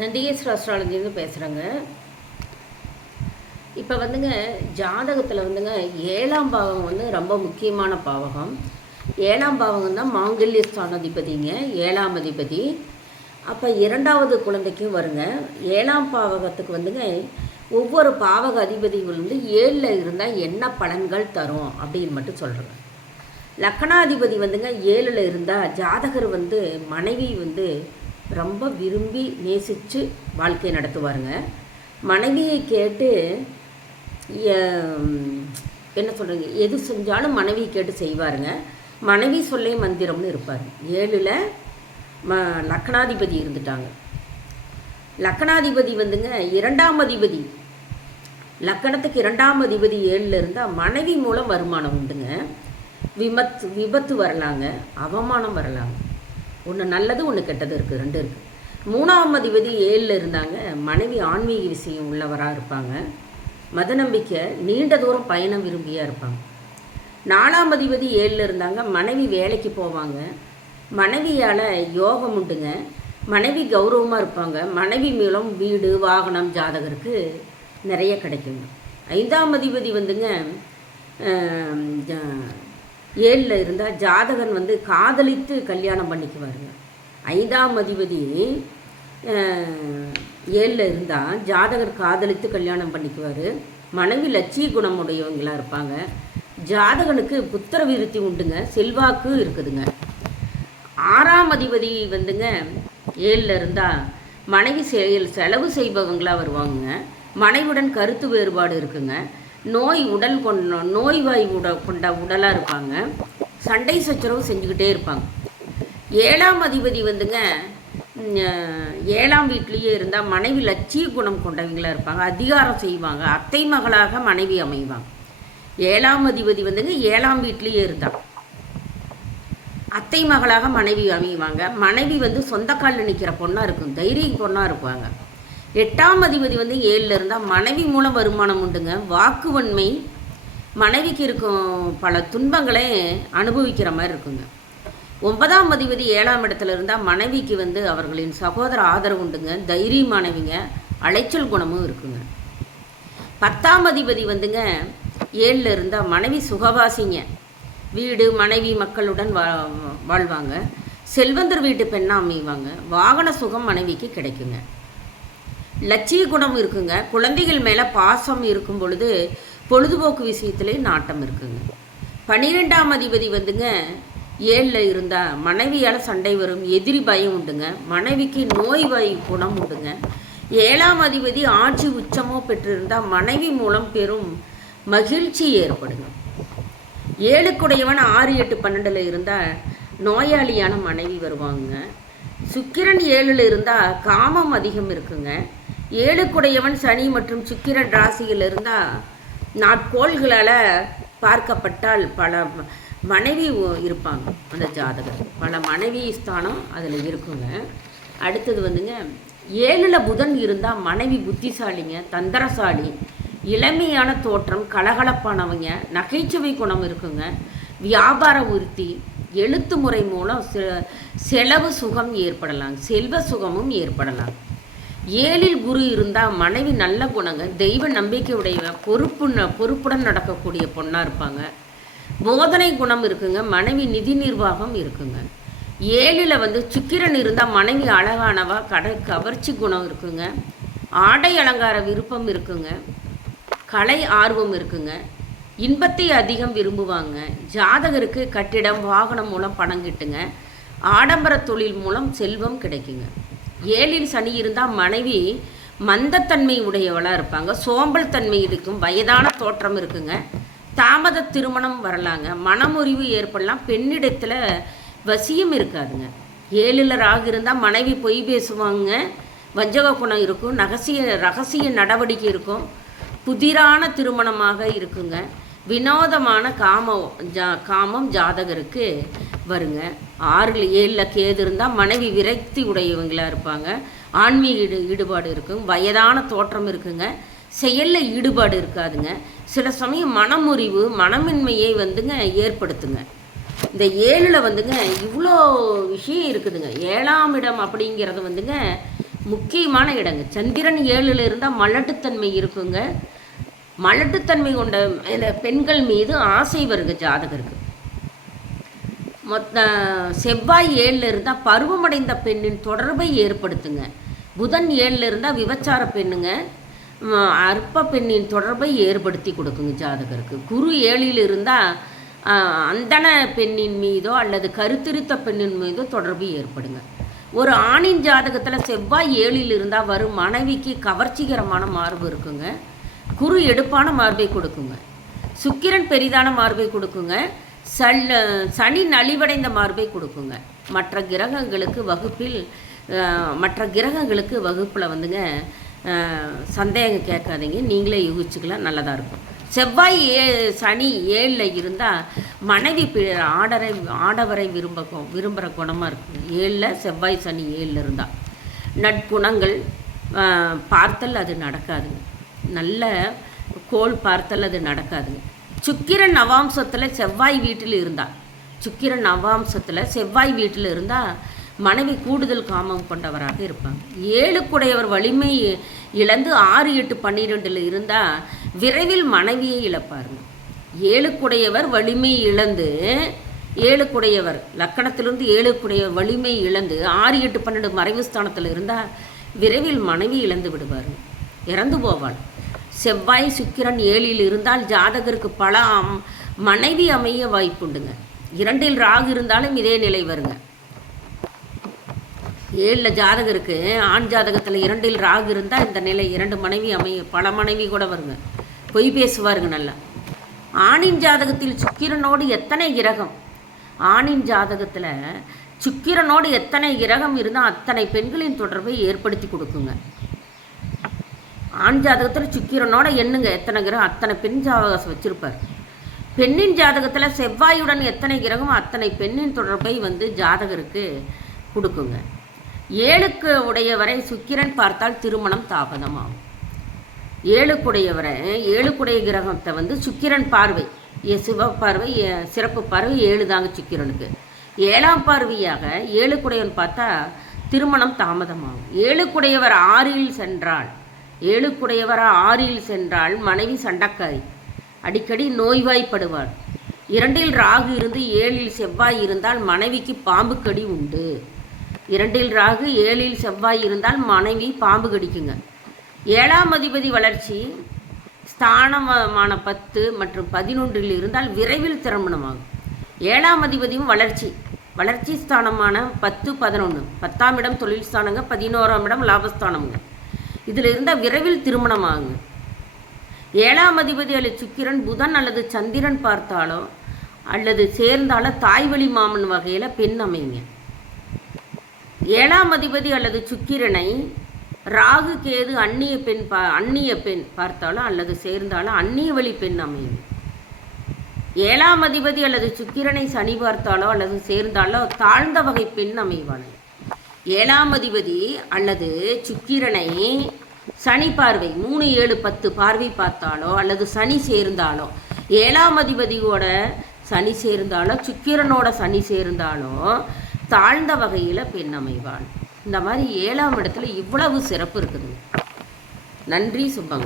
நந்திகேஸ்வர அஸ்ட்ராலஜின்னு பேசுகிறேங்க. இப்போ ஜாதகத்தில் ஏழாம் பாவம் ரொம்ப முக்கியமான பாவகம். ஏழாம் பாவகம் தான் மாங்கல்ய ஸ்தானாதிபதிங்க, ஏழாம் அதிபதி. அப்போ இரண்டாவது குழந்தைக்கும் வருங்க. ஏழாம் பாவகத்துக்கு ஒவ்வொரு பாவக அதிபதிகள் 7ல் இருந்தால் என்ன பலன்கள் தரும் அப்படின்னு மட்டும் சொல்கிறேங்க. லக்னாதிபதி 7ல் இருந்தால் ஜாதகர் மனைவி ரொம்ப விரும்பி நேசித்து வாழ்க்கை நடத்துவாருங்க. மனைவியை கேட்டு என்ன சொல்கிறது, எது செஞ்சாலும் மனைவியை கேட்டு செய்வாருங்க. மனைவி சொல்லே மந்திரம்னு இருப்பார். 7ல் லக்னாதிபதி இருந்துட்டாங்க. லக்னாதிபதி இரண்டாம் அதிபதி, லக்கணத்துக்கு இரண்டாம் அதிபதி 7ல் இருந்தால் மனைவி மூலம் வருமானம் உண்டுங்க. விபத்து வரலாங்க, அவமானம் வரலாங்க. ஒன்று நல்லது ஒன்று கெட்டது இருக்குது, 2 இருக்குது. 3ஆம் அதிபதி 7ல் இருந்தாங்க, மனைவி ஆன்மீக விஷயம் உள்ளவராக இருப்பாங்க. மத நம்பிக்கை, நீண்ட தூரம் பயணம் விரும்பியாக இருப்பாங்க. 4ஆம் அதிபதி 7ல் இருந்தாங்க, மனைவி வேலைக்கு போவாங்க. மனைவியால் யோகம் உண்டுங்க. மனைவி கௌரவமாக இருப்பாங்க. மனைவி மூலம் வீடு வாகனம் ஜாதகருக்கு நிறைய கிடைக்குங்க. 5ஆம் அதிபதி 7ல் இருந்தால் ஜாதகன் காதலித்து கல்யாணம் பண்ணிக்குவாருங்க. 5ஆம் அதிபதி 7ல் இருந்தால் ஜாதகர் காதலித்து கல்யாணம் பண்ணிக்குவார். மனைவி லட்சிய குணமுடையவங்களாக இருப்பாங்க. ஜாதகனுக்கு புத்திர விருத்தி உண்டுங்க, செல்வாக்கு இருக்குதுங்க. 6ஆம் அதிபதி 7ல் இருந்தால் மனைவி செலவு செய்பவங்களாக வருவாங்க. மனைவியுடன் கருத்து வேறுபாடு இருக்குங்க. நோய்வாய் கொண்ட உடலாக இருப்பாங்க. சண்டை சச்சரவு செஞ்சுக்கிட்டே இருப்பாங்க. 7ஆம் அதிபதி 7ஆம் வீட்லேயே இருந்தால் மனைவி லட்சிய குணம் கொண்டவங்களாக இருப்பாங்க. அதிகாரம் செய்வாங்க. அத்தை மகளாக மனைவி அமைவாங்க. 7ஆம் அதிபதி 7ஆம் வீட்லேயே இருந்தால் அத்தை மகளாக மனைவி அமைவாங்க. மனைவி சொந்த காலில் நிற்கிற பொண்ணாக இருக்கும், தைரிய பொண்ணாக இருப்பாங்க. 8ஆம் அதிபதி 7ல் இருந்தால் மனைவி மூலம் வருமானம் உண்டுங்க. வாக்குவன்மை, மனைவிக்கு இருக்கும் பல துன்பங்களை அனுபவிக்கிற மாதிரி இருக்குங்க. 9ஆம் அதிபதி 7ஆம் இடத்துல இருந்தால் மனைவிக்கு அவர்களின் சகோதர ஆதரவு உண்டுங்க. தைரிய மனைவிங்க, அலைச்சல் குணமும் இருக்குங்க. 10ஆம் அதிபதி 7ல் இருந்தால் மனைவி சுகவாசிங்க. வீடு மனைவி மக்களுடன் வாழ்வாங்க. செல்வந்தர் வீட்டு பெண்ணாக அமைவாங்க. வாகன சுகம் மனைவிக்கு கிடைக்குங்க. லட்சிய குணம் இருக்குங்க. குழந்தைகள் மேலே பாசம் இருக்கும் பொழுது பொழுதுபோக்கு விஷயத்திலே நாட்டம் இருக்குங்க. 12ஆம் அதிபதி 7ல் இருந்தால் மனைவியால் சண்டை வரும், எதிரி பயம் உண்டுங்க. மனைவிக்கு நோய்வாய் குணம் உண்டுங்க. 7ஆம் அதிபதி ஆட்சி உச்சமோ பெற்றிருந்தால் மனைவி மூலம் பெரும் மகிழ்ச்சி ஏற்படுங்க. 7க்குடையவன் 6, 8, 12ல் இருந்தால் நோயாளியான மனைவி வருவாங்க. சுக்கிரன் 7ல் இருந்தால் காமம் அதிகம் இருக்குங்க. 7க்குடையவன் சனி மற்றும் சுக்கிரன் ராசியில் இருந்தால் நாட்கோள்களால் பார்க்கப்பட்டால் பல மனைவி இருப்பாங்க. அந்த ஜாதகர் பல மனைவி ஸ்தானம் அதில் இருக்குங்க. அடுத்தது 7ல் புதன் இருந்தால் மனைவி புத்திசாலிங்க, தந்திரசாலி, இளமையான தோற்றம், கலகலப்பானவங்க, நகைச்சுவை குணம் இருக்குங்க. வியாபார விருத்தி, எழுத்து முறை மூலம் செலவு சுகம் ஏற்படலாம், செல்வ சுகமும் ஏற்படலாம். 7ல் குரு இருந்தால் மனைவி நல்ல குணங்க, தெய்வ நம்பிக்கை உடைய, பொறுப்புடன் நடக்கக்கூடிய பொண்ணாக இருப்பாங்க. போதனை குணம் இருக்குங்க. மனைவி நிதி நிர்வாகம் இருக்குங்க. 7ல் சுக்கிரன் இருந்தால் மனைவி அழகானவா, கவர்ச்சி குணம் இருக்குங்க. ஆடை அலங்கார விருப்பம் இருக்குங்க. கலை ஆர்வம் இருக்குங்க. இன்பத்தை அதிகம் விரும்புவாங்க. ஜாதகருக்கு கட்டிடம் வாகனம் மூலம் பணம் கிட்டுங்க. ஆடம்பர தொழில் மூலம் செல்வம் கிடைக்குங்க. 7ல் சனி இருந்தால் மனைவி மந்தத்தன்மை உடையவளாக இருப்பாங்க. சோம்பல் தன்மை இருக்கும். வயதான தோற்றம் இருக்குங்க. தாமத திருமணம் வரலாங்க. மனமுறிவு ஏற்படலாம். பெண்ணிடத்தில் வசியம் இருக்காதுங்க. 7ல் ராகு இருந்தால் மனைவி பொய் பேசுவாங்க. வஞ்சக குணம் இருக்கும். ரகசிய நடவடிக்கை இருக்கும். புதிரான திருமணமாக இருக்குங்க. வினோதமான காமம் ஜாதகருக்கு வருங்க. 6ல் 7ல் கேது இருந்தால் மனைவி விரக்தி உடையவங்களாக இருப்பாங்க. ஆன்மீக ஈடுபாடு இருக்கும். வயதான தோற்றம் இருக்குங்க. செயலில் ஈடுபாடு இருக்காதுங்க. சில சமயம் மனமுறிவு, மனமின்மையை ஏற்படுத்துங்க. இந்த 7ல் இவ்வளோ விஷயம் இருக்குதுங்க. 7ஆம் இடம் அப்படிங்கிறது முக்கியமான இடங்க. சந்திரன் 7ல் இருந்தால் மலட்டுத்தன்மை இருக்குங்க. மலட்டுத்தன்மை கொண்ட பெண்கள் மீது ஆசை வருங்க ஜாதகருக்கு. செவ்வாய் 7ல் இருந்தால் பருவமடைந்த பெண்ணின் தொடர்பை ஏற்படுத்துங்க. புதன் 7ல் இருந்தால் விபச்சார பெண்ணுங்க, அற்ப பெண்ணின் தொடர்பை ஏற்படுத்தி கொடுக்குங்க ஜாதகருக்கு. குரு 7ல் இருந்தால் அந்தன பெண்ணின் மீதோ அல்லது கருத்திருத்த பெண்ணின் மீதோ தொடர்பு ஏற்படுங்க. ஒரு ஆணின் ஜாதகத்தில் செவ்வாய் 7ல் இருந்தால் வரும் மனைவிக்கு கவர்ச்சிகரமான மார்பு இருக்குங்க. குரு எடுப்பான மார்பை கொடுக்குங்க. சுக்கிரன் பெரிதான மார்பை கொடுக்குங்க. சனி நலிவடைந்த மார்பை கொடுக்குங்க. மற்ற கிரகங்களுக்கு வகுப்பில் வந்துங்க சந்தேகம் கேட்காதீங்க, நீங்களே யூகிச்சுக்கலாம், நல்லதாக இருக்கும். செவ்வாய் சனி 7ல் இருந்தால் மனைவி ஆடவரை விரும்புகிற குணமாக இருக்கும். 7ல் செவ்வாய் சனி 7ல் இருந்தால் நற்குணங்கள் பார்த்தல் அது நடக்காதுங்க. நல்ல கோள் பார்த்தல் அது நடக்காதுங்க. சுக்கிரன் நவாம்சத்தில் செவ்வாய் வீட்டில் இருந்தால் மனைவி கூடுதல் காமம் கொண்டவராக இருப்பாங்க. 7க்குடையவர் வலிமை இழந்து 6, 8, 12ல் இருந்தால் விரைவில் மனைவியை இழப்பாருங்க. 7க்குடையவர் வலிமை இழந்து 7க்குடையவர் லக்கணத்திலிருந்து 7க்குடையவர் வலிமை இழந்து 6, 8, 12 மறைவு ஸ்தானத்தில் இருந்தால் விரைவில் மனைவி இழந்து விடுவார், இறந்து போவாள். செவ்வாய் சுக்கிரன் 7ல் இருந்தால் ஜாதகருக்கு பல மனைவி அமைய வாய்ப்புண்டுங்க. 2ல் ராகு இருந்தாலும் இதே நிலை வருங்க. 7ல் ஜாதகருக்கு ஆண் ஜாதகத்தில் 2ல் ராகு இருந்தால் இந்த நிலை 2 மனைவி அமைய, பல மனைவி கூட வருங்க. பொய் பேசுவாருங்க நல்லா. ஆணின் ஜாதகத்தில் சுக்கிரனோடு எத்தனை கிரகம் இருந்தால் அத்தனை பெண்களின் தொடர்பை ஏற்படுத்தி கொடுக்குங்க. ஆண் ஜாதகத்தில் சுக்கிரனோட எண்ணுங்க எத்தனை கிரகம், அத்தனை பெண் ஜாதகம் வச்சிருப்பார். பெண்ணின் ஜாதகத்தில் செவ்வாயுடன் எத்தனை கிரகம் அத்தனை பெண்ணின் தொடர்பை ஜாதகருக்கு கொடுக்குங்க. 7க்கு உடையவரை சுக்கிரன் பார்த்தால் திருமணம் தாமதமாகும். 7க்குடைய கிரகத்தை சுக்கிரன் பார்வை, சிவப்பார்வை, சிறப்பு பார்வை 7 தாங்க சுக்கிரனுக்கு. 7ஆம் பார்வையாக 7க்குடையவன் பார்த்தா திருமணம் தாமதமாகும். 7க்குடையவர் 6ல் சென்றால் மனைவி சண்டக்காரி, அடிக்கடி நோய்வாய்ப்படுவாள். 2ல் ராகு இருந்து 7ல் செவ்வாய் இருந்தால் மனைவிக்கு பாம்பு கடி உண்டு. 2ல் ராகு 7ல் செவ்வாய் இருந்தால் மனைவி பாம்பு கடிக்குங்க. 7ஆம் அதிபதி வளர்ச்சி ஸ்தானமான 10 மற்றும் 11ல் இருந்தால் விரைவில் திருமணமாகும். 7ஆம் அதிபதியும் வளர்ச்சி ஸ்தானமான 10, 11, 10ஆம் இடம் தொழில் ஸ்தானங்க, 11ஆம் இடம் லாபஸ்தானங்க. இதில் இருந்தால் விரைவில் திருமணமாகுங்க. 7ஆம் அதிபதி அல்லது சுக்கிரன் புதன் அல்லது சந்திரன் பார்த்தாலோ அல்லது சேர்ந்தாலோ தாய்வழி மாமன் வகையில் பெண் அமைங்க. 7ஆம் அதிபதி அல்லது சுக்கிரனை ராகு கேது அந்நிய பெண் பார்த்தாலோ அல்லது சேர்ந்தாலோ அந்நிய வழி பெண் அமையும். 7ஆம் அதிபதி அல்லது சுக்கிரனை சனி பார்த்தாலோ அல்லது சேர்ந்தாலோ தாழ்ந்த வகை பெண் அமைவானை. 7ஆம் அதிபதி அல்லது சுக்கிரனை சனி பார்வை 3, 7, 10 பார்வை பார்த்தாலோ அல்லது சனி சேர்ந்தாலோ, 7ஆம் அதிபதியோட சனி சேர்ந்தாலோ சுக்கிரனோட சனி சேர்ந்தாலோ தாழ்ந்த வகையில் பெண் அமைவாள். இந்த மாதிரி 7ஆம் இடத்துல இவ்வளவு சிறப்பு இருக்குதுங்க. நன்றி, சுபங்க.